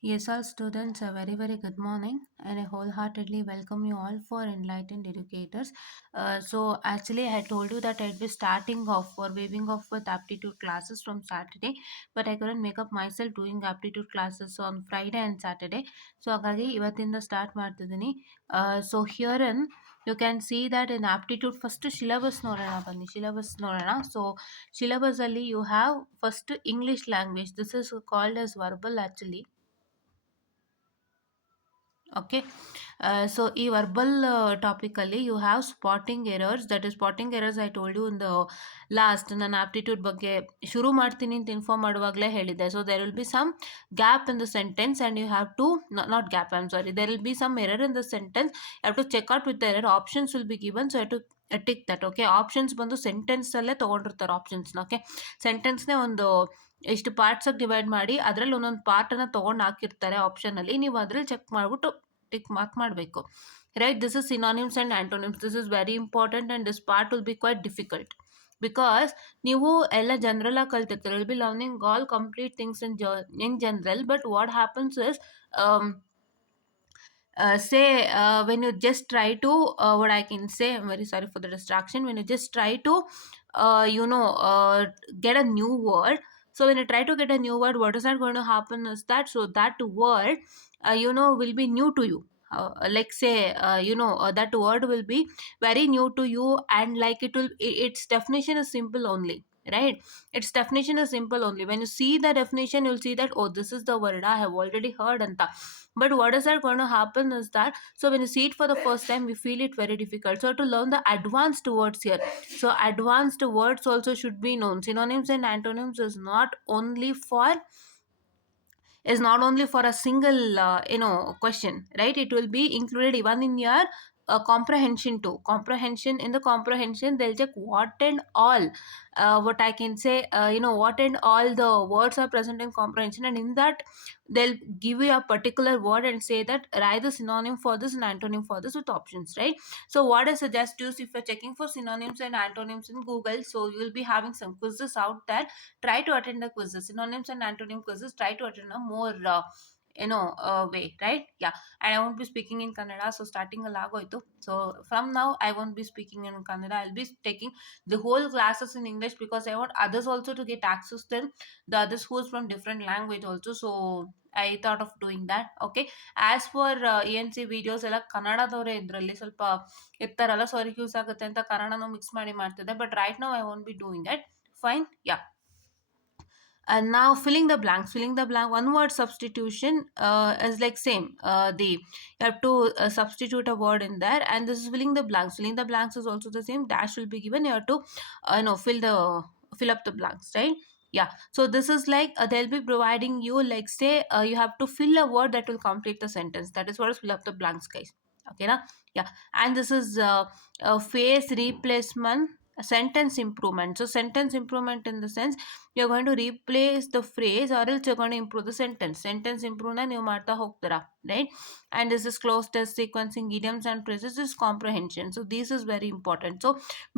Yes, all students, a very, very good morning, and I wholeheartedly welcome you all for Enlightened Educators. Actually, I told you that I'd be starting off or waving off with aptitude classes from Saturday, but I couldn't make up myself doing aptitude classes on Friday and Saturday. So, ಹಾಗಾಗಿ ಇವತ್ತಿಂದ start ಮಾಡ್ತಿದ್ದೀನಿ. So, herein you can see that in aptitude first syllabus ನೋಡೋಣ ಬನ್ನಿ syllabus ನೋಡೋಣ. So, syllabus ಅಲ್ಲಿ you have first English language. This is called as verbal actually. Okay, so ಈ verbal ಟಾಪಿಕಲ್ಲಿ you have spotting errors that is spotting errors I told you in the last ನಾನು aptitude ಬಗ್ಗೆ ಶುರು ಮಾಡ್ತೀನಿ ಅಂತ inform ಮಾಡುವಾಗಲೇ ಹೇಳಿದ್ದೆ. So there will be some gap in the sentence and you have to not gap I am sorry there will be some error in the sentence you have to check out with error options will be given so to tick that. Okay, options ಬಂದು ಸೆಂಟೆನ್ಸಲ್ಲೇ ತೊಗೊಂಡಿರ್ತಾರೆ ಆಪ್ಷನ್ಸ್ನ. Okay, ಸೆಂಟೆನ್ಸ್ನೇ ಒಂದು ಇಷ್ಟು ಪಾರ್ಟ್ಸಾಗಿ divide ಮಾಡಿ ಅದರಲ್ಲಿ ಒಂದೊಂದು ಪಾರ್ಟನ್ನು ತೊಗೊಂಡು ಹಾಕಿರ್ತಾರೆ ಆಪ್ಷನಲ್ಲಿ. ನೀವು ಅದ್ರಲ್ಲಿ ಚೆಕ್ ಮಾಡಿಬಿಟ್ಟು ಟಿಕ್ ಮಾರ್ಕ್ ಮಾಡಬೇಕು. Right, this is synonyms and antonyms. This is very important and this part will be quite difficult because ನೀವು ಎಲ್ಲ ಜನರಲ್ ಆಗಿ ಕಲ್ತಿರ್ತೀರ. Will be learning all complete things in general, but what happens is say when you just try to what I can say, I'm very sorry for the distraction, when you just try to get a new word. So when you try to get a new word, what is that going to happen is that so that word will be new to you. Like say that word will be very new to you, and like its definition is simple only, right? Its definition is simple only. When you see the definition, you'll see that, oh, this is the word I have already heard anta. But what is that going to happen is that so when you see it for the first time, you feel it very difficult. So to learn the advanced words here, so advanced words also should be known. Synonyms and antonyms is not only for a single question, right? It will be included even in your comprehension too. Comprehension, in the comprehension they'll check what and all what I can say, what and all the words are present in comprehension, and in that they'll give you a particular word and say that write the synonym for this and antonym for this with options, right? So what I suggest is, if you're checking for synonyms and antonyms in Google, so you'll be having some quizzes out there. Try to attend the quizzes, synonyms and antonym quizzes. Try to attend a more way, right? Yeah, and I won't be speaking in Kannada, so starting a lagoitu. So from now I won't be speaking in Kannada. I'll be taking the whole classes in English because I want others also to get access to the others who's from different language also. So I thought of doing that. Okay, as for ENC videos ಎಲ್ಲ ಕನ್ನಡದವರೇ ಇದರಲ್ಲಿ ಸ್ವಲ್ಪ ಇರ್ತಾರಲ್ಲ, so ಅವ್ರಿಗೆ use ಆಗುತ್ತೆ ಅಂತ ಕನ್ನಡನೂ mix ಮಾಡಿ ಮಾಡ್ತಿದ್ದೆ. But right now I won't be doing that. Fine, yeah. And now filling the blanks. Filling the blank, one word substitution is like same. You have to substitute a word in there, and this is filling the blanks. Filling the blanks is also the same. Dash will be given. You have to fill up the blanks, right? Yeah. So this is like they'll be providing you, like say you have to fill a word that will complete the sentence. That is what is fill up the blanks, guys. Okay, na? Yeah. And this is phrase replacement, sentence improvement. So sentence improvement in the sense you're going to replace the phrase or else you're going to improve the sentence improve na ನೀವು ಮಾಡ್ತಾ ಹೋಗ್ತೀರಾ, right? And this is close test, sequencing, idioms and phrases is comprehension. So this is very important. So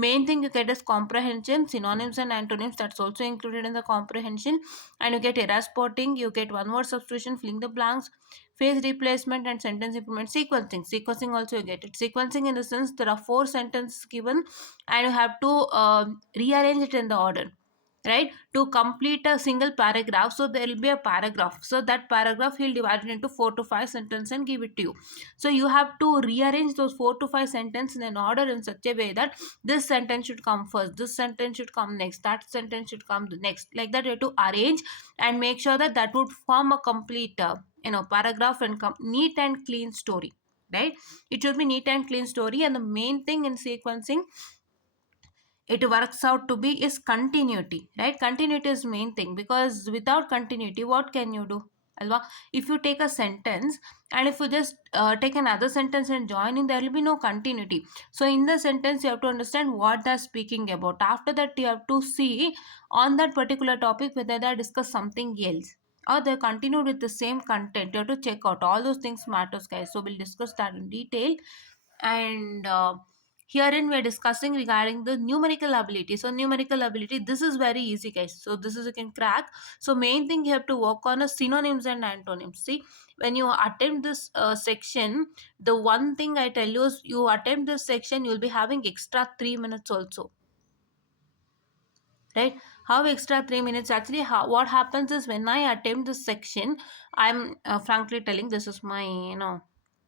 main thing you get is comprehension, synonyms and antonyms, that's also included in the comprehension. And you get error spotting, you get one word substitution, filling the blanks, phrase replacement and sentence improvement. Sequencing also you get it. Sequencing in the sense there are 4 sentences given and you have to rearrange it in the order, right, to complete a single paragraph. So there will be a paragraph, so that paragraph he'll divide it into 4 to 5 sentences and give it to you. So you have to rearrange those 4 to 5 sentences in an order in such a way that this sentence should come first, this sentence should come next, that sentence should come the next, like that you have to arrange and make sure that that would form a complete paragraph and neat and clean story, right? It should be neat and clean story. And the main thing in sequencing it works out to be is continuity, right? Continuity is main thing, because without continuity what can you do, alva? If you take a sentence and if you just take another sentence and join in, there will be no continuity. So in the sentence you have to understand what they're speaking about. After that you have to see on that particular topic whether they discuss something else or they continue with the same content. You have to check out all those things matters, guys. So we'll discuss that in detail. And Herein we are discussing regarding the numerical ability. So numerical ability, this is very easy, guys. So this is you can crack. So main thing you have to work on is synonyms and antonyms. See, when you attempt this section, the one thing I tell you is, you attempt this section, you'll be having extra 3 minutes also, right? How extra 3 minutes? Actually, what happens is, when I attempt this section, I'm frankly telling, this is my,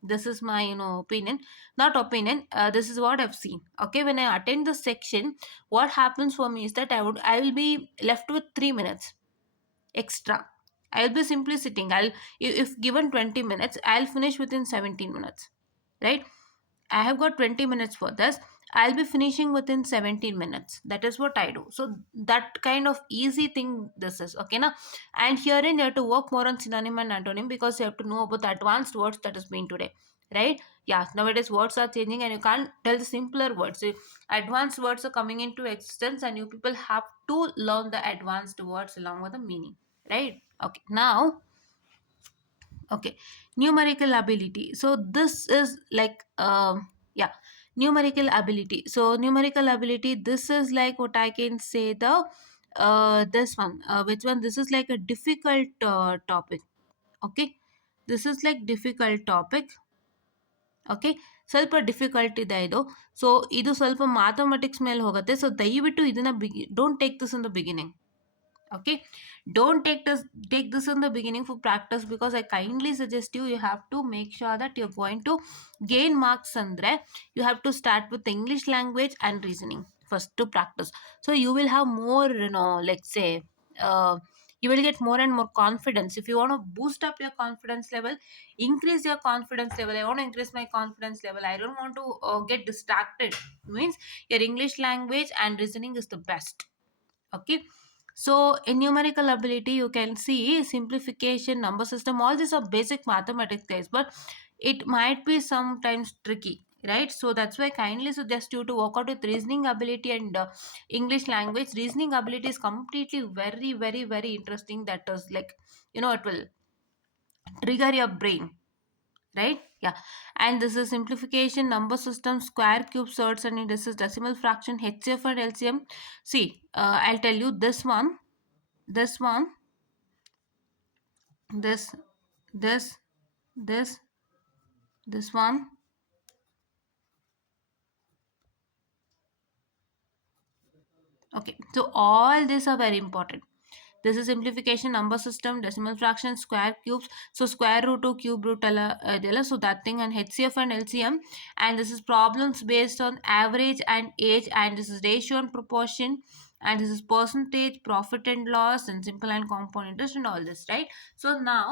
this is my, opinion, not opinion, this is what I've seen. Okay, when I attend this section, what happens for me is that I will be left with 3 minutes extra. I'll be simply sitting. If given 20 minutes, I'll finish within 17 minutes, right? I have got 20 minutes for this. I'll be finishing within 17 minutes. That is what I do. So that kind of easy thing this is. Okay, now, and herein you have to work more on synonym and antonym, because you have to know about the advanced words that is being today. Right? Yeah, nowadays words are changing and you can't tell the simpler words. Advanced words are coming into existence and you people have to learn the advanced words along with the meaning. Right? Okay. Now, okay, numerical ability. So this is like yeah, numerical ability. So numerical ability, this is like what I can say, the this one, which one, this is like a difficult topic. Okay, this is like difficult topic. Okay, ಸ್ವಲ್ಪ difficult ಇದೆ ಇದು. So ಇದು ಸ್ವಲ್ಪ mathematics ಮೇಲೆ ಹೋಗುತ್ತೆ. So ದಯವಿಟ್ಟು ಇದನ್ನ don't take this in the beginning. Okay, don't take this in the beginning for practice, because I kindly suggest you have to make sure that you're going to gain marks. Andre, you have to start with English language and reasoning first to practice. So you will have more, like say, uh, you will get more and more confidence. If you want to boost up your confidence level, increase your confidence level. I want to increase my confidence level, I don't want to get distracted, means your English language and reasoning is the best. Okay, so in numerical ability, you can see simplification, number system, all these are basic mathematics, guys, but it might be sometimes tricky, right? So that's why I kindly suggest you to work out with reasoning ability and English language. Reasoning ability is completely very, very, very interesting. That is like, it will trigger your brain, right? Yeah. And this is simplification, number system, square, cube, surds, and this is decimal fraction, HCF and LCM. See, I'll tell you this one, this one, this, this, this one. Okay, so all these are very important. This is simplification, number system, decimal fraction, square, cubes. So square root to cube root, so that thing, and HCF and LCM. And this is problems based on average and age, and this is ratio and proportion, and this is percentage, profit and loss, and simple and compound interest, and all this, right? So now,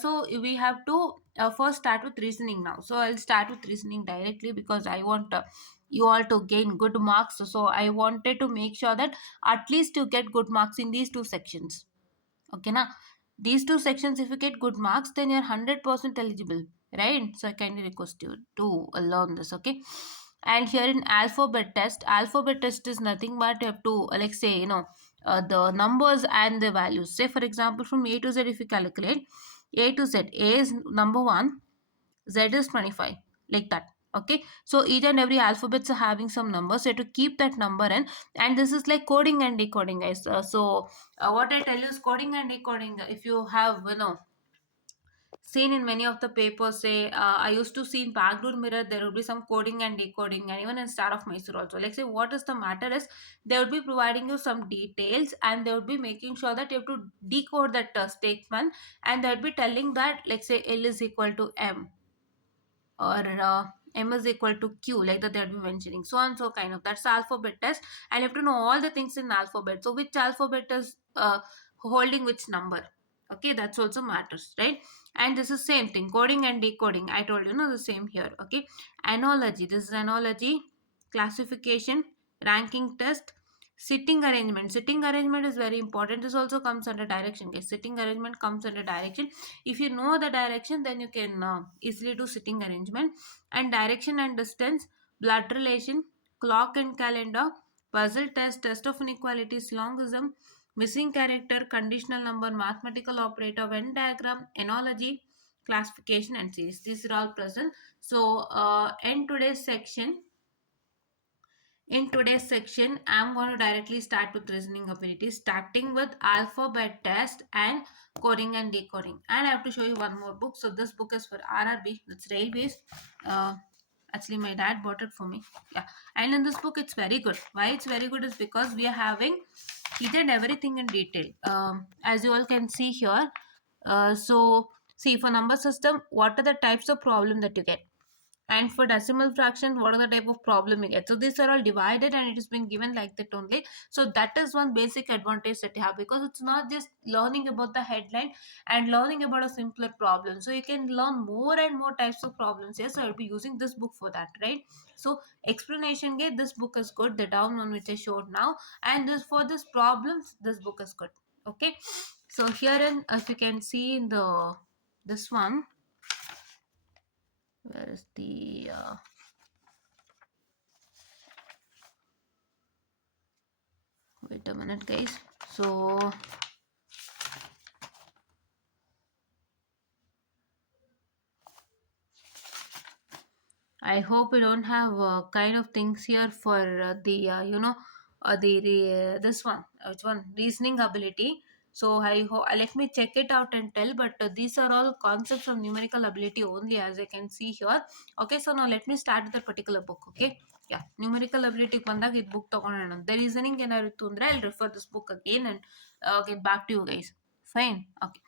so we have to first start with reasoning now. So I'll start with reasoning directly, because I want you all to gain good marks. So I wanted to make sure that at least you get good marks in these two sections. Okay, now these two sections, if you get good marks, then you're 100% eligible, right? So I kindly request you to learn this. Okay, and here in alphabet test is nothing but you have to like say, the numbers and the values. Say for example, from A to Z, if you calculate A to Z, A is number 1, Z is 25, like that. Okay, so each and every alphabets are having some numbers, so you have to keep that number in. And this is like coding and decoding, guys. What I tell you is coding and decoding. If you have, seen in many of the papers, say, I used to see in backdoor mirror, there would be some coding and decoding, and even in Star of Mysore also. Like say, what is the matter is, they would be providing you some details, and they would be making sure that you have to decode that statement, and they would be telling that, like say, L is equal to M, or M is equal to Q, like that they'll be mentioning. So and so kind of. That's the alphabet test. And you have to know all the things in alphabet. So which alphabet is holding which number. Okay, that's also matters, right? And this is same thing, coding and decoding. I told you, the same here. Okay, analogy. This is analogy, classification, ranking test, sitting arrangement. Sitting arrangement is very important. This also comes under direction, guys. Sitting arrangement comes under direction. If you know the direction, then you can easily do sitting arrangement. And direction and distance, blood relation, clock and calendar, puzzle test, test of inequalities, logism, missing character, conditional number, mathematical operator, Venn diagram, analogy, classification, and series. These are all present. So in today's section, In today's section, I'm going to directly start with reasoning abilities, starting with alphabet test and coding and decoding. And I have to show you one more book. So this book is for RRB, that's railways. Uh, Actually, my dad bought it for me. Yeah, and in this book, it's very good. Why it's very good is because we are having each and everything in detail. As you all can see here. So see, for number system, what are the types of problem that you get? And for decimal fraction, what are the type of problem you get? So these are all divided and it has been given like that only. So that is one basic advantage that you have, because it's not just learning about the headline and learning about a simpler problem. So you can learn more and more types of problems. Yes, so I'll be using this book for that, right? So explanation gate, this book is good, the down one which I showed now. And this for this problems, this book is good. Okay, so here in, if you can see in the this one, where is the wait a minute, guys. So I hope we don't have kind of things here for the the this one, which one, reasoning ability. So I hope, let me check it out and tell. But these are all concepts of numerical ability only, as I can see here. Okay, so now let me start with that particular book. Okay, yeah, numerical ability ಬಂದಾಗ ಇದು book ತಗೊಳ್ಳೋಣ. The reasoning ಏನಾದ್ರು ಇತ್ತು ಅಂದ್ರೆ I'll refer this book again and get back to you guys. Fine. Okay.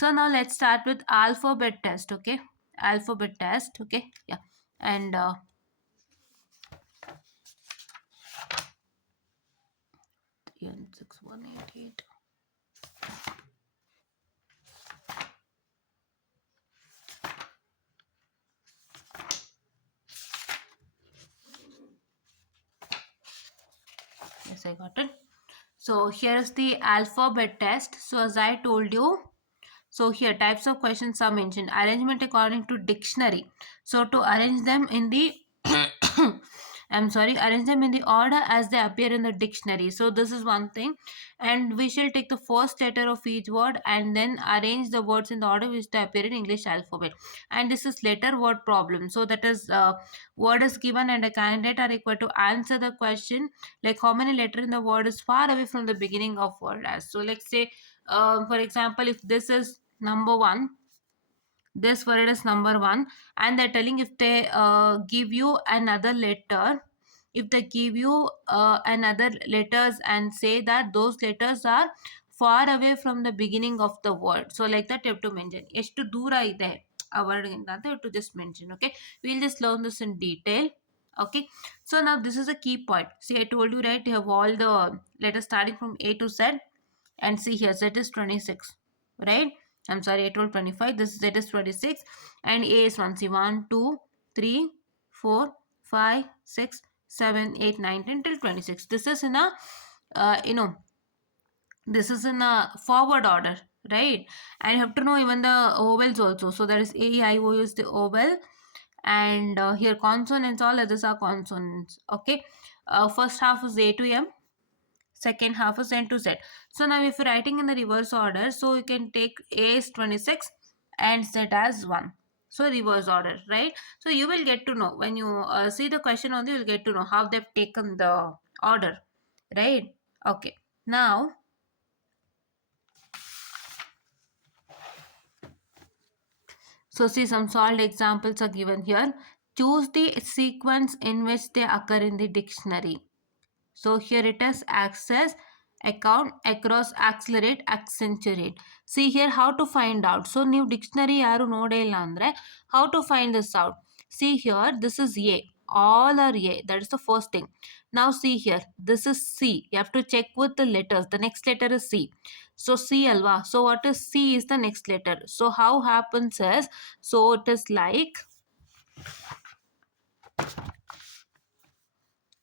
So now let's start with alphabet test. Okay, alphabet test. Okay, yeah, and 36188. Yes, I got it. So here's the alphabet test. So as I told you, so here types of questions are mentioned. Arrangement according to dictionary. So to arrange them in the I'm sorry, arrange them in the order as they appear in the dictionary. So this is one thing. And we shall take the first letter of each word and then arrange the words in the order which they appear in English alphabet. And this is letter word problem. So that is word is given and a candidate are required to answer the question like how many letter in the word is far away from the beginning of word as. So let's say for example, if this is number one, this word is number one, and they're telling if they give you another letter, if they give you another letters and say that those letters are far away from the beginning of the word, so like that you have to mention ಎಷ್ಟು ದೂರ ಇದೆ ಆ word ಗಿಂತ ಅಂತ you have to just mention. Okay, we'll just learn this in detail. Okay, so now this is a key point. See, I told you, right, you have all the letters starting from A to Z, and see here Z is 26, right? I'm sorry, I told 25. This Z is 26 and A is 1. See, 1, 2, 3, 4, 5, 6, 7, 8, 9, 10 till 26. This is in a this is in a forward order, right? And you have to know even the vowels also. So there is A, E, I, O is the vowel, and here consonants, all others are consonants. Okay, first half is A to M, second half is N to Z. So now if you're writing in the reverse order, so you can take A is 26 and Z as 1. So reverse order, right? So you will get to know when you see the question only, you'll get to know how they've taken the order, right? Okay. Now, so see, some solved examples are given here. Choose the sequence in which they occur in the dictionary. So here it is: access, account, across, accelerate, accentuate. See here how to find out. So new dictionary yaru node illa andre how to find this out. See here, this is A. All are A. That is the first thing. Now see here, this is C. You have to check with the letters. The next letter is C. So C alva. So what is C is the next letter. So how happens is, so it is like,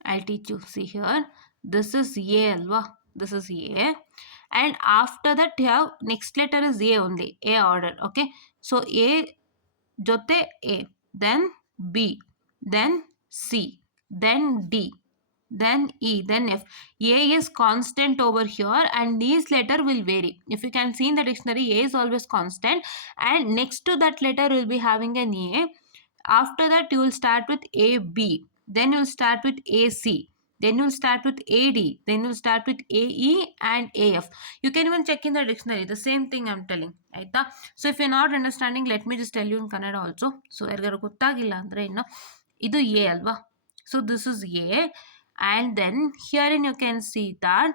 I'll teach you. See here, this is A alva. This is A. And after that, you have next letter is A only. A order. Okay. So A jote A. Then B. Then C. Then D. Then E. Then F. A is constant over here and these letter will vary. If you can see in the dictionary, A is always constant. And next to that letter will be having an A. After that, you will start with A B. Then you will start with AC. then you'll start with AD, then you'll start with AE and AF. You can even check in the dictionary, the same thing I'm telling, ಆಯ್ತಾ? So if you're not understanding, let me just tell you in Kannada also. So ಯಾರಿಗಾರು ಗೊತ್ತಾಗಿಲ್ಲ ಅಂದರೆ ಇನ್ನು ಇದು A ಅಲ್ವಾ? So this is A, and then herein you can see that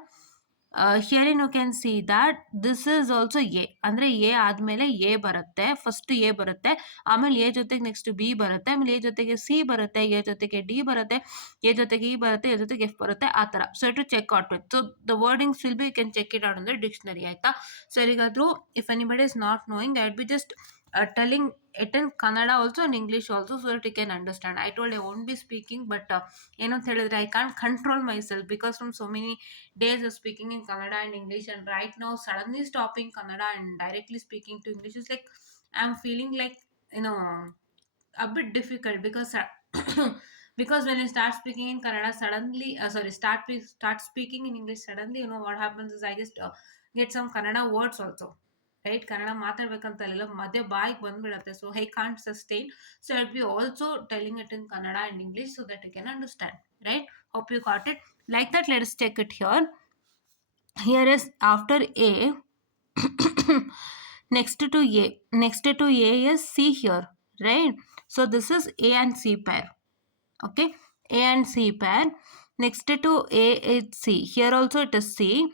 herein you can see that this is also A. ಅಂದರೆ A ಆದಮೇಲೆ A ಬರುತ್ತೆ, first A ಬರುತ್ತೆ, ಆಮೇಲೆ A ಜೊತೆಗೆ ನೆಕ್ಸ್ಟ್ B ಬರುತ್ತೆ, ಆಮೇಲೆ A ಜೊತೆಗೆ C ಬರುತ್ತೆ, A ಜೊತೆಗೆ D ಬರುತ್ತೆ, A ಜೊತೆಗೆ E ಬರುತ್ತೆ, A ಜೊತೆಗೆ F ಬರುತ್ತೆ, ಆ ಥರ. So to check out it. So the wordings will be, you can check it out in the dictionary, ಆಯಿತಾ? ಸೊ ಯಾರಿಗಾದರೂ if anybody is not knowing, I will be just telling it in Kannada also and English also, so that you can understand. I told I won't be speaking, but ಏನಂತ ಹೇಳಿದ್ರೆ I can't control myself because from so many days of speaking in Kannada and English, and right now suddenly stopping Kannada and directly speaking to English is like I'm feeling like, you know, a bit difficult because because when I start speaking in Kannada suddenly, start speaking in English suddenly, you know what happens is I just get some Kannada words also, right? Kannada ಮಾತಾಡ್ಬೇಕಂತಲ್ಲ, ಮಧ್ಯೆ ಬಾಯಿಗೆ ಬಂದ್ಬಿಡತ್ತೆ, so I can't sustain. So I be also telling it in Kannada and English so that you can understand, right? Hope you got it. Like that, let us check it here. Here is after A, next to A is C here, right? So this is A and C pair, okay? A and C pair. Next to A is C. Here also it is C,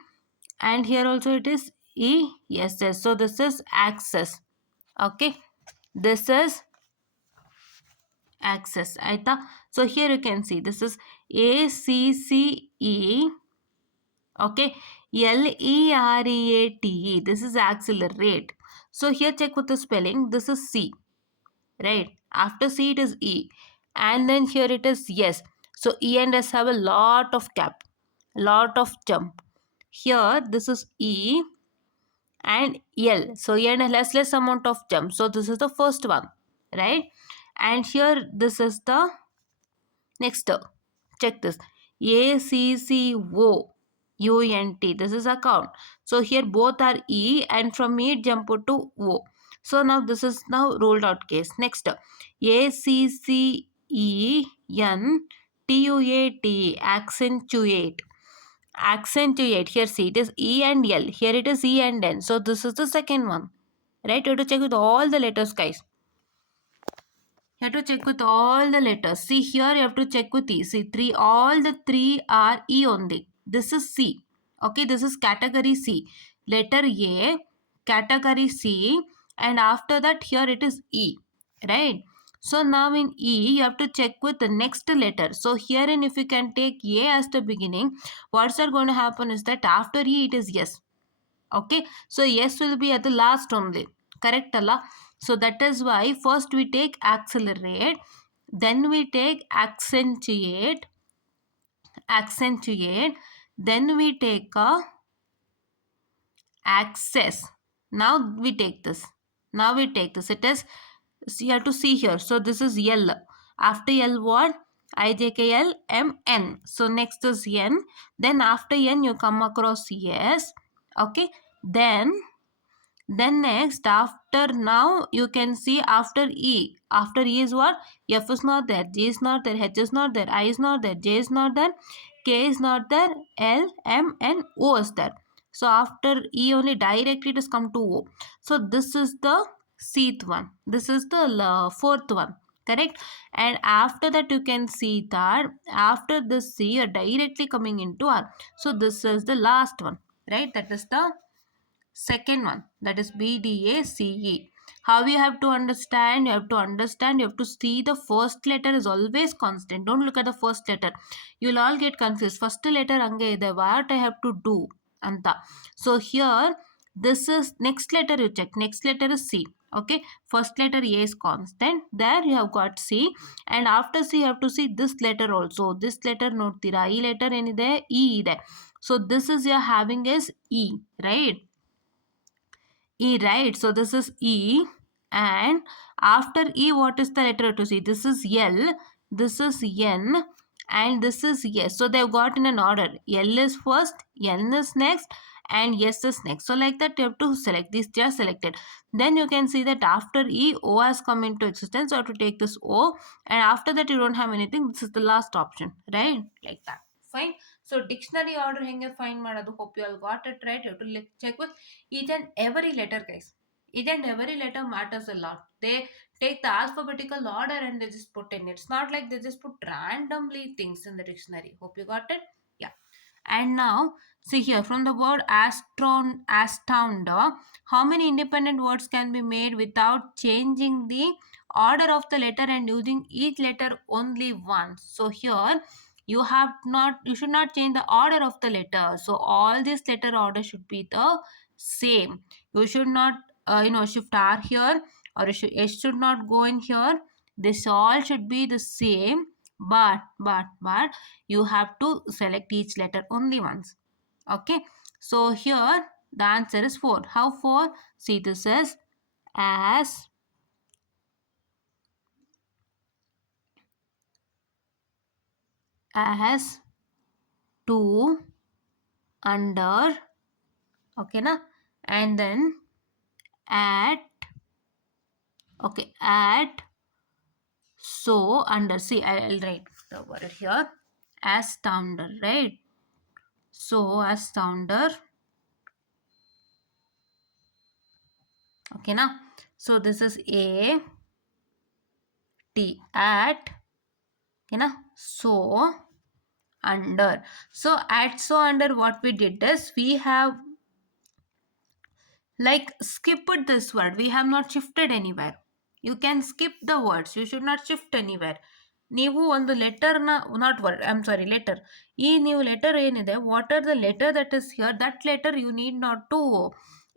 and here also it is E. Yes, so this is axis, okay? This is axis, aita? So here you can see this is ACCE, okay? LEREATE, this is accelerate. So here check with the spelling, this is C, right? After C it is E, and then here it is S. So E and S have a lot of gap, lot of jump. Here this is E and L. So E and L has less amount of jump. So this is the first one, right? And here this is the next. Check this. ACCO UNT. This is a count. So here both are E, and from E jump to O. So now this is now rolled out case. Next, ACCENTUAT, accentuate. Accentuate. Here see, it is E and L. Here it is E and N. So this is the second one. Right? You have to check with all the letters, guys. You have to check with all the letters. See here, you have to check with E. See, all the three are E only. This is C. Okay, this is category C. Letter A, category C, and after that here it is E. Right? So now in E, you have to check with the next letter. So herein, if you can take A as the beginning, what's are going to happen is that after E it is S. Okay, so S will be at the last only. Correct, Allah? So that is why first we take accelerate, then we take accentuate, then we take a access. Now we take this. It is, so you have to see here. So this is L. After L what? IJKL MN. So next is N. Then after N you come across S. Okay. Then next, after now you can see after E. After E is what? F is not there, G is not there, H is not there, I is not there, J is not there, K is not there, L, M, N, O is there. So after E only directly it has come to O. So this is the Cth one. This is the fourth one. Correct? And after that you can see that after this C you are directly coming into R. So this is the last one. Right? That is the second one, that is BDACE. How you have to understand? You have to see the first letter is always constant. Don't look at the first letter. You'll all get confused. First letter hange ide, what I have to do anta. So here this is next letter, you check. Next letter is C. Okay, first letter A is constant. There you have got C, and after C you have to see this letter also. This letter ನೋಡ್ತೀರಾ, ಈ letter ಏನಿದೆ, E ಇದೆ. So this is you're having is E, right? E, right? So this is E, and after E what is the letter to see? This is L, this is N, and this is S. So they've got in an order. L is first, N is next, and S is next. So like that you have to select. These they are selected. Then you can see that after E, O has come into existence. So you have to take this O, and after that you don't have anything. This is the last option, right? Like that. Fine. So dictionary order henge find ಮಾಡೋದು. Hope you all got it right. You have to check with each and every letter, guys. Each and every letter matters a lot. They take the alphabetical order and they just put in. It's not like they just put randomly things in the dictionary. Hope you got it. Yeah. And now, see here, from the word astounder, how many independent words can be made without changing the order of the letter and using each letter only once? So here, you should not change the order of the letter. So all this letter order should be the same. You should not, shift R here, or S should not go in here. This all should be the same, but you have to select each letter only once. Okay, so here the answer is 4. How 4? See, this is as, as, to, under, okay na, and then at, okay, at, so, under. See, I'll write the word here as tounder, right? So as tounder, okay na. So this is A T, at, okay na. So under. So at, so under, what we did is we have like skipped this word. We have not shifted anywhere. You can skip the words. You should not shift anywhere. ನೀವು ಒಂದು ಲೆಟರ್ನ, not word, I am sorry, letter. ಈ ನೀವು letter ಏನಿದೆ, what are the letter that is here, that letter you need not to,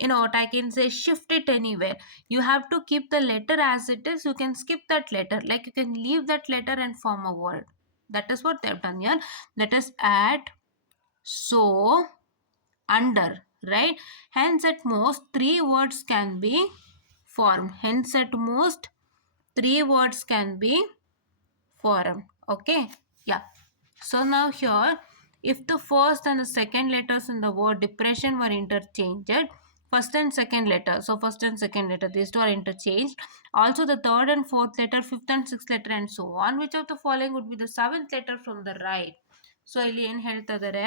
what I can say, shift it anywhere. You have to keep the letter as it is. You can skip that letter, like you can leave that letter and form a word. That is what they have done here. That is at, so, under, right? Hence at most 3 words can be formed. Hence at most 3 words can be formed. Okay, yeah. So now here, if the first and the second letters in the word depression were interchanged, first and second letter, so first and second letter, these two are interchanged. Also the third and fourth letter, fifth and sixth letter, and so on. Which of the following would be the seventh letter from the right? So ಇಲ್ಲಿ ಏನು ಹೇಳ್ತಾ ಇದ್ದಾರೆ,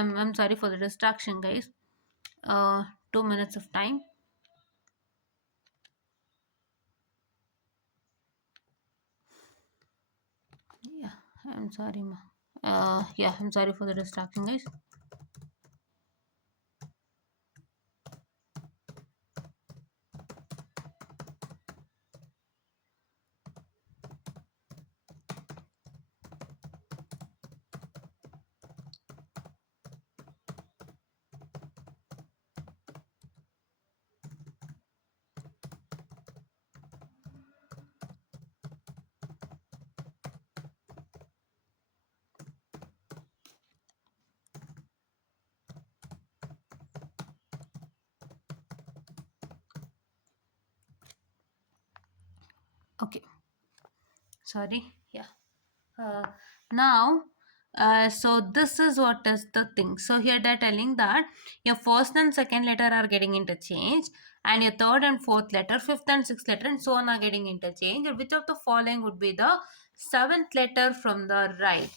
I'm sorry for the distraction, guys. 2 minutes of time. Yeah, I'm sorry, ma. Yeah, I'm sorry for the distraction, guys. Okay, sorry. Yeah. Now, so this is what is the thing. So here they're telling that your first and second letter are getting interchanged, and your third and fourth letter, fifth and sixth letter, and so on are getting interchanged. Which of the following would be the seventh letter from the right?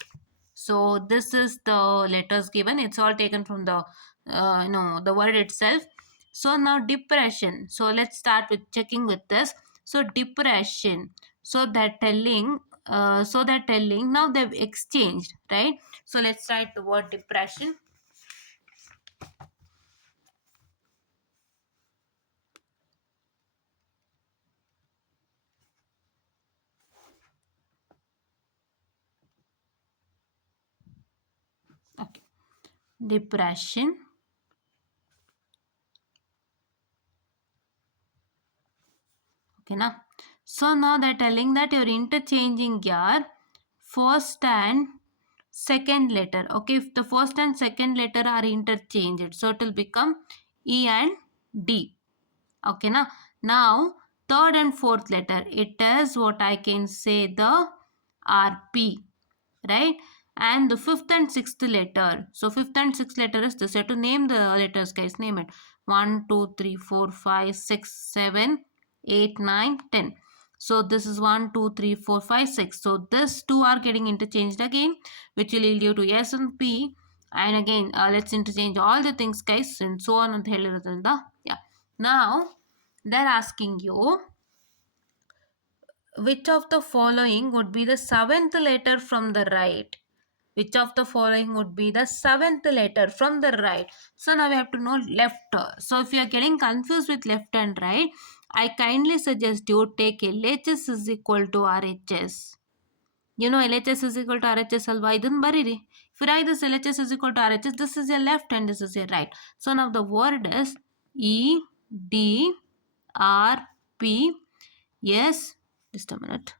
So this is the letters given. It's all taken from the the word itself. So now depression. So let's start with checking with this. So depression. So they're telling now they've exchanged, right? So let's write the word depression. Okay, depression. Okay, now so now they're telling that you're interchanging your first and second letter. Okay, if the first and second letter are interchanged, so it will become E and D. Okay, now third and fourth letter, it is what I can say the RP, right? And the fifth and sixth letter, so fifth and sixth letter is this. You have to name the letters, guys. Name it. 1 2 3 4 5 6 7 8 9 10. So this is 1, 2, 3, 4, 5, 6. So this two are getting interchanged again, which will yield you to S and P. And again, let's interchange all the things, guys, and so on and yeah. Now they're asking you which of the following would be the seventh letter from the right. Which of the following would be the seventh letter from the right? So now we have to know left. So if you are getting confused with left and right, I kindly suggest you take LHS is equal to RHS. You know LHS is equal to RHS alva idun bariri. If you write this LHS is equal to RHS, this is your left and this is your right. So now the word is E D R P. Yes, just a minute.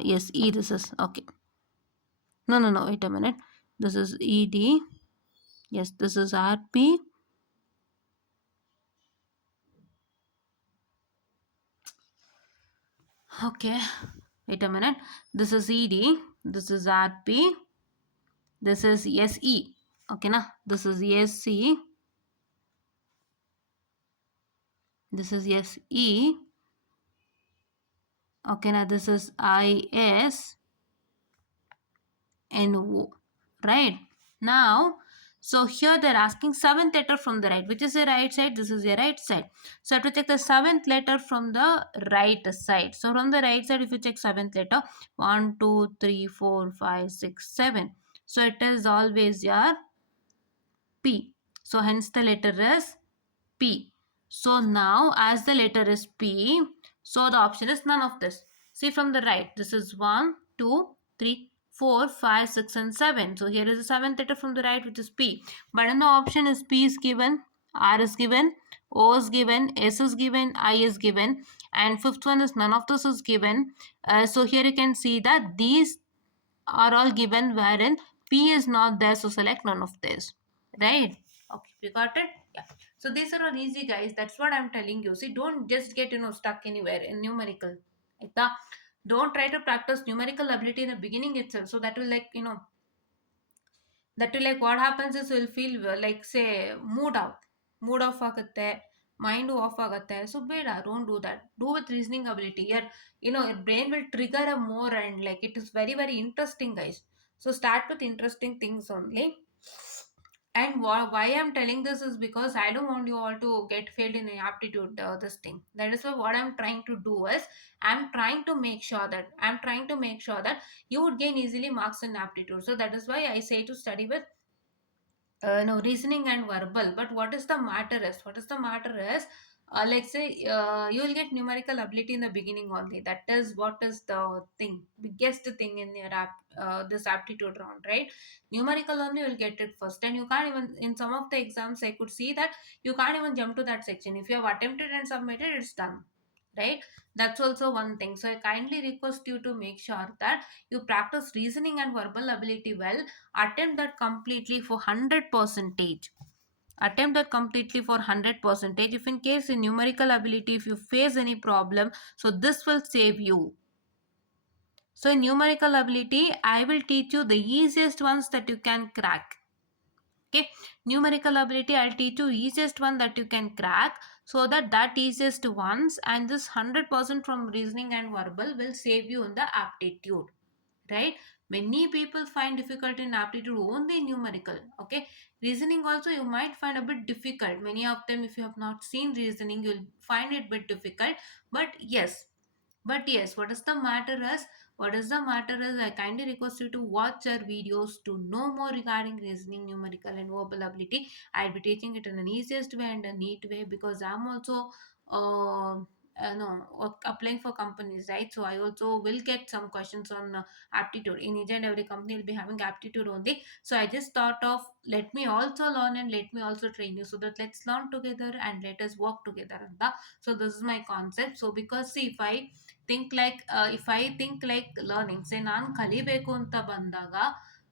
Yes, E this is okay. No, wait a minute. This is ED. Yes, this is RP. Okay, wait a minute. This is ED. This is RP. This is SE. Okay, na? This is SE. This is SE. Okay, now this is IS. NO. Right? Now, so here they're asking seventh letter from the right. Which is the right side? This is the right side. So I have to check the seventh letter from the right side. So from the right side, if you check seventh letter, 1, 2, 3, 4, 5, 6, 7. So it is always your P. So hence the letter is P. So now as the letter is P, so the option is none of this. See from the right, this is 1, 2, 3, 4, 5, 6 and 7. So here is the seventh letter from the right which is P. But in the option is P is given, R is given, O is given, S is given, I is given, and fifth one is none of this is given. So here you can see that these are all given wherein P is not there, so select none of this. Right? Okay, you got it? Yeah. So these are all easy, guys. That's what I'm telling you. See, don't just get stuck anywhere in numerical. Like don't try to practice numerical ability in the beginning itself. So that will what happens is you'll feel like say mood off ಆಗುತ್ತೆ mind off ಆಗುತ್ತೆ. So ಬೇಡ, don't do that. Do with reasoning ability. Your brain will trigger a more, and like it is very very interesting, guys. So start with interesting things only. And why I'm telling this is because I don't want you all to get failed in aptitude. This thing. That is why what I'm trying to do is I'm trying to make sure that you would gain easily marks in aptitude. So that is why I say to study with no reasoning and verbal. But what is the matter is like say you will get numerical ability in the beginning only. That is what is the thing, biggest thing in your this aptitude round, right? Numerical only will get it first, and you can't even in some of the exams I could see that you can't even jump to that section. If you have attempted and submitted, it's done, right? That's also one thing. So I kindly request you to make sure that you practice reasoning and verbal ability well. Attempt that completely for 100 percentage. Attempt that completely for 100 percentage. If in case in numerical ability if you face any problem, so this will save you. So in numerical ability I will teach you the easiest ones that you can crack. Okay, numerical ability I'll teach you easiest one that you can crack, so that easiest ones and this 100% from reasoning and verbal will save you in the aptitude, right? Many people find difficult in aptitude only numerical. Okay, reasoning also you might find a bit difficult. Many of them, if you have not seen reasoning, you'll find it bit difficult. But yes, what is the matter is I kindly request you to watch our videos to know more regarding reasoning, numerical and verbal ability. I'll be teaching it in an easiest way and a neat way because I'm also no applying for companies, right? So I also will get some questions on aptitude. In each and every company will be having aptitude only. So I just thought of let me also learn and let me also train you, so that let's learn together and let us work together. So this is my concept. So because see, if I think like learning say ನಾನು ಕಲಿಬೇಕು ಅಂತ ಬಂದಾಗ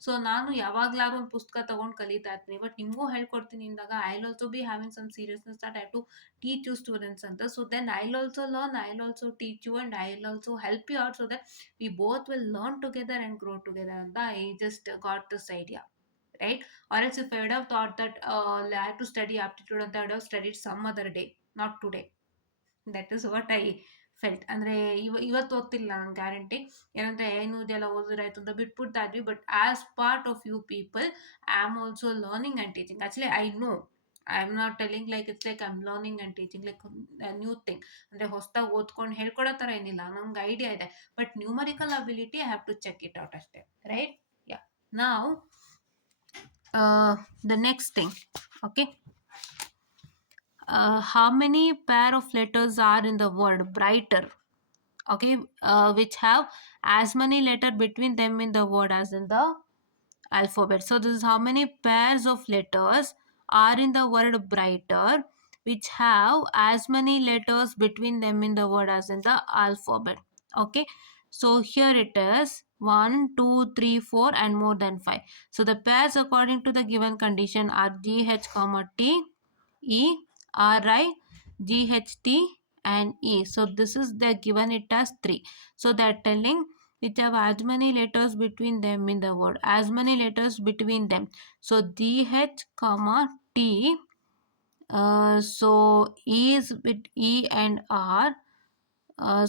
so ನಾನು ಯಾವಾಗ್ಲಾರು ಒಂದು ಪುಸ್ತಕ ತಗೊಂಡು ಕಲಿತಾ ಇರ್ತೀನಿ, ಬಟ್ ನಿಮಗೂ ಹೇಳ್ಕೊಡ್ತೀನಿ ಅಂದಾಗ I will also be having some seriousness that I have to teach you students ಅಂತ. So then I will also learn, I will also teach you and I will also help you out so that we both will learn together and grow together ಅಂತ I just got this idea, right? Or else if I would have thought that I have to study aptitude, and I would have studied some other day, not today. That is what I felt. ಅಂದರೆ ಇವತ್ತು ಓದ್ತಿಲ್ಲ ನಾನು guarantee. ಏನಂದರೆ ಏನು ಇದೆಲ್ಲ ಓದಿದ್ರೆ ಆಯ್ತು ಅಂತ ಬಿಟ್ಬಿಡ್ತಾ ಇದ್ವಿ. But as part of you people, I am also learning and teaching. Actually I know, I am not telling like it's like I am learning and teaching like new thing. ಅಂದರೆ ಹೊಸದಾಗಿ ಓದ್ಕೊಂಡು ಹೇಳ್ಕೊಡೋ ಥರ ಏನಿಲ್ಲ, ನಂಗೆ ಐಡಿಯಾ ಇದೆ. But numerical ability I have to check it out ಅಷ್ಟೇ, right? Yeah. ನಾವು the next thing, okay. How many pair of letters are in the word brighter? Okay, which have as many letter between them in the word as in the alphabet. So this is how many pairs of letters are in the word brighter, which have as many letters between them in the word as in the alphabet. Okay, so here it is 1 2 3 4 and more than 5. So the pairs according to the given condition are GH comma T, E, RI, GHT and E. So this is they given it as 3. So they are telling which have as many letters between them in the word, as many letters between them. So GH comma T, so E is with E and R.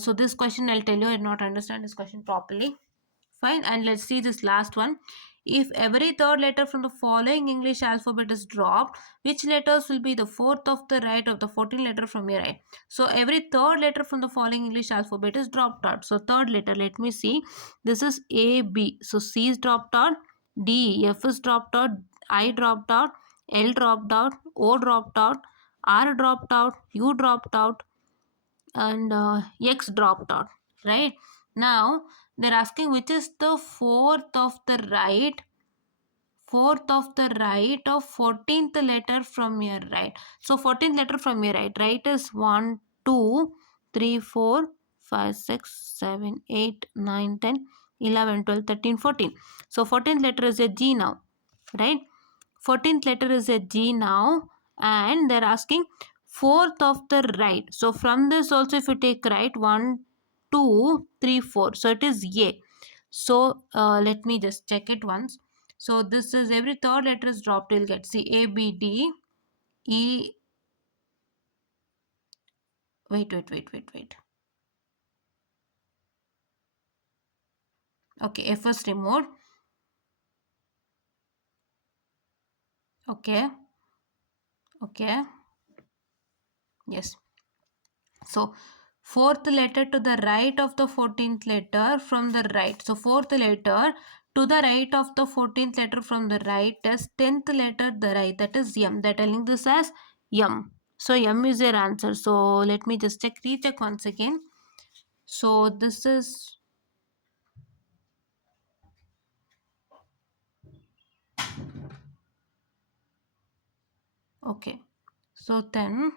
So this question I'll tell you, I did not understand this question properly. Fine, and let's see this last one. If every third letter from the following English alphabet is dropped, which letters will be the fourth of the right of the 14th letter from your right? So every third letter from the following English alphabet is dropped out. So third letter, let me see. This is A, B. So C is dropped out, D, F is dropped out, I dropped out, L dropped out, O dropped out, R dropped out, U dropped out, and X dropped out, right? Now they're asking which is the fourth of the right of 14th letter from your right. So 14th letter from your right is 1 2 3 4 5 6 7 8 9 10 11 12 13 14. So 14th letter is a G now, right? 14th letter is a G now, and they're asking fourth of the right. So from this also, if you take right, 1 2 3 4, so it is A. So let me just check it once. So this is every third letter is dropped. You'll get C, A, B, D, E. Wait. Okay, F is removed. Okay. Yes. So fourth letter to the right of the 14th letter from the right. So fourth letter to the right of the 14th letter from the right is 10th letter the right, that is M. They're telling this as M. So M is your answer. So let me just recheck once again. So this is okay. So then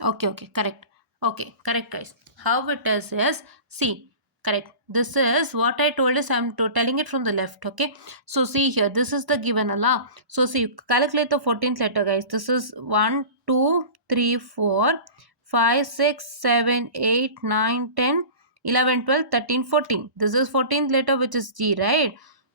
okay, correct. Okay, correct guys. How it is see, correct. This is what I told is I'm telling it from the left, okay. So see here, this is the given Allah. So see, calculate the 14th letter guys. This is 1 2 3 4 5 6 7 8 9 10 11 12 13 14. This is 14th letter, which is G, right?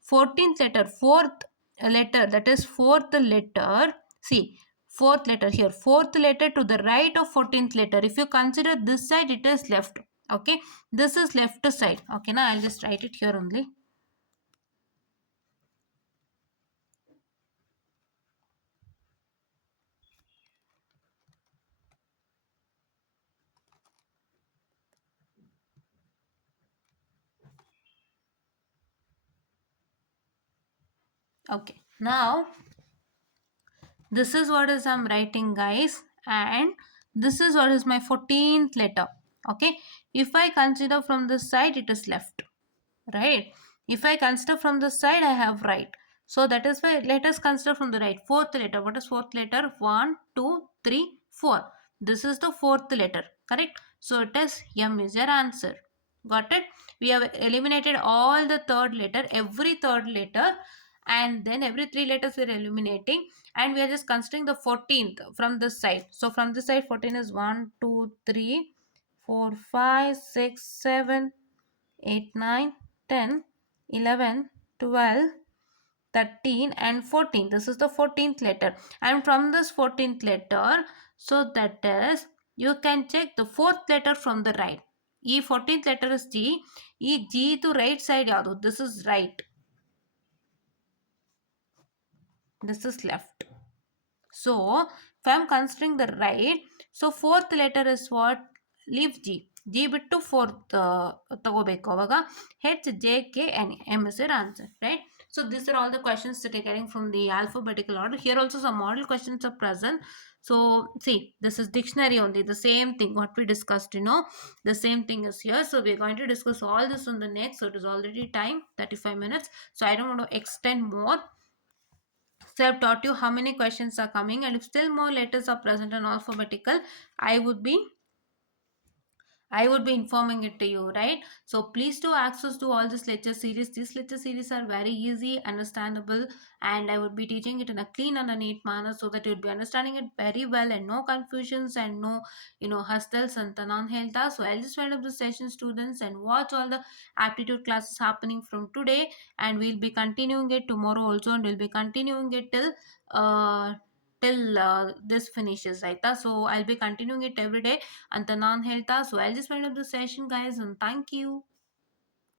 14th letter, fourth letter, that is fourth letter. See, fourth letter here, fourth letter to the right of 14th letter. If you consider this side, it is left, okay. This is left side, okay. Now I'll just write it here only. Okay, now this is what is I'm writing guys, and this is what is my 14th letter, okay. If I consider from this side, it is left, right? If I consider from the side, I have right. So that is why let us consider from the right. Fourth letter, what is fourth letter? 1 2 3 4. This is the fourth letter, correct? So it is M is your answer. Got it? We have eliminated all the third letter, every third letter, and then every three letters we are eliminating, and we are just considering the 14th from this side. So from this side, 14 is 1 2 3 4 5 6 7 8 9 10 11 12 13 and 14. This is the 14th letter. And from this 14th letter, so that is, you can check the fourth letter from the right. E 14th letter is G. E G to right side yadu. This is right. This is left. So, if I am considering the right, so fourth letter is what? Leave G. G ಬಿಟ್ಟು fourth ತಗೋಬೇಕು ಅವಾಗ H, J, K, N, M is your answer, right? So these are all the questions that are getting from the alphabetical order. Here also some model questions are present. So see, this is dictionary only, the same thing what we discussed, the same thing is here. So we're going to discuss all this on the next. So it is already time, 35 minutes. So I don't want to extend more. So I've taught you how many questions are coming, and if still more letters are present in alphabetical, I would be informing it to you, right? So please do access to all this lecture series. These lecture series are very easy, understandable, and I would be teaching it in a clean and a neat manner so that you'll be understanding it very well and no confusions and no, hustles and tanan helta. So I'll just wind up the session, students, and watch all the aptitude classes happening from today, and we'll be continuing it tomorrow also, and we'll be continuing it till this finishes, right? So I'll be continuing it every day ಅಂತ ನಾನು ಹೇಳ್ತಾ, so I'll just wind up the session, guys, and thank you.